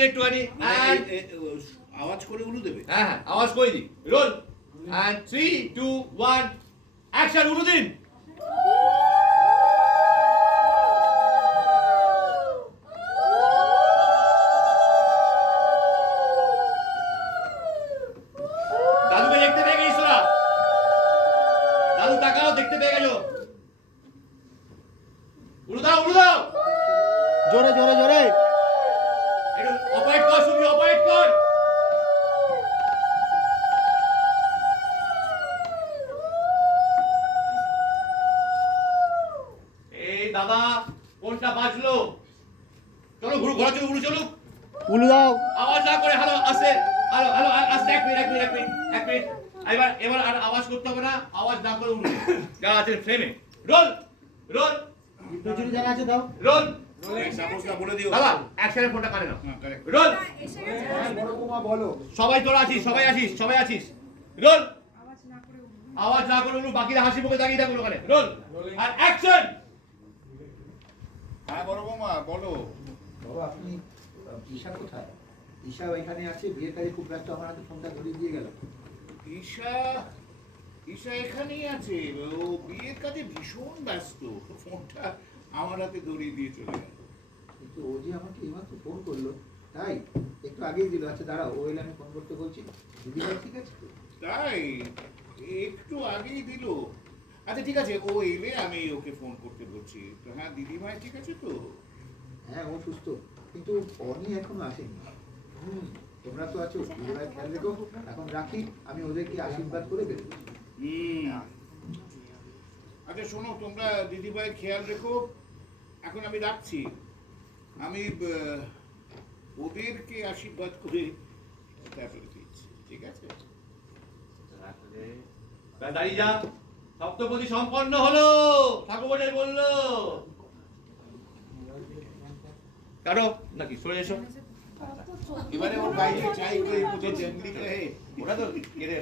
দেন একটুখানি And- আওয়াজ করে উলু দেবে। হ্যাঁ হ্যাঁ আওয়াজ করে দিই। Roll. And three two one action উলু দিন। দাদুকে দেখতে পেয়ে গেছিস তোরা দাদু তাকাও দেখতে পেয়ে দাও দাও। জোরে জোরে জোরে। অপারেট কর শুনি অপারেট কর। এই দাদা কোনটা বাজলো? চলো ঘুরু ঘোরা চলো ঘুরু চলো উলু দাও। আওয়াজ না করে হ্যালো আসে হ্যালো হ্যালো আসতে এক মিনিট এক মিনিট এক মিনিট এক মিনিট। এবার এবার আর আওয়াজ করতে হবে না আওয়াজ না করে উঠুন। যা আছে ফ্রেমে রোল রোল। জানা আছে দাও। রোল। হ্যাঁ correct. রোল! এসে গেছে বড় বৌমা বলো। সবাই তোরা আছিস সবাই আছিস সবাই আছিস। রোল! আওয়াজ না করে উঠুন বাকিরা হাসি মুখে দাঁড়িয়ে থাকুন ওখানে। রোল! আর অ্যাকশন! হ্যাঁ বড় বৌমা বলো। বাবা আপনি ঈশা কোথায়? ঈশা ওইখানে আছে বিয়ের কাজে খুব ব্যস্ত আমার হাতে ফোনটা ধরিয়ে দিয়ে গেল। ঈশা ঈশা এখানেই আছে। ও বিয়ের কাজে ভীষণ ব্যস্ত। ফোনটা আমার হাতে ধরিয়ে দিয়ে চলে গেল। কিন্তু ও যে আমাকে এইমাত্র ফোন করল তাই একটু আগেই দিল আচ্ছা দাঁড়াও ও এলে আমি ফোন করতে বলছি দিদিভাই ঠিক আছে তো? তাই? একটু আগেই দিল। আচ্ছা ঠিক আছে ও এলে আমি ওকে ফোন করতে বলছি। তো হ্যাঁ দিদিভাই ঠিক আছে তো? হ্যাঁ ও সুস্থ। কিন্তু অনি এখনও আসেনি। হুম তোমরা তো আছো দিদি ভাই খেয়াল রেখো। এখন রাখি আমি ওদেরকে আশীর্বাদ করে বেরোবো হুম। আচ্ছা শোনো তোমরা দিদিভাইয়ের খেয়াল রেখো। এখন আমি রাখছি। আমি ওদেরকে আশীর্বাদ করে তারপরে দিচ্ছি ঠিক আছে? দাঁড়িয়ে যা সপ্তপদী সম্পন্ন হলো। ঠাকুর বলল। কারও নাকি সরে এসো। এবারে ওর বাইরে চাই ওই মুঝে জঙ্গলি কে ওরা তো কেড়ে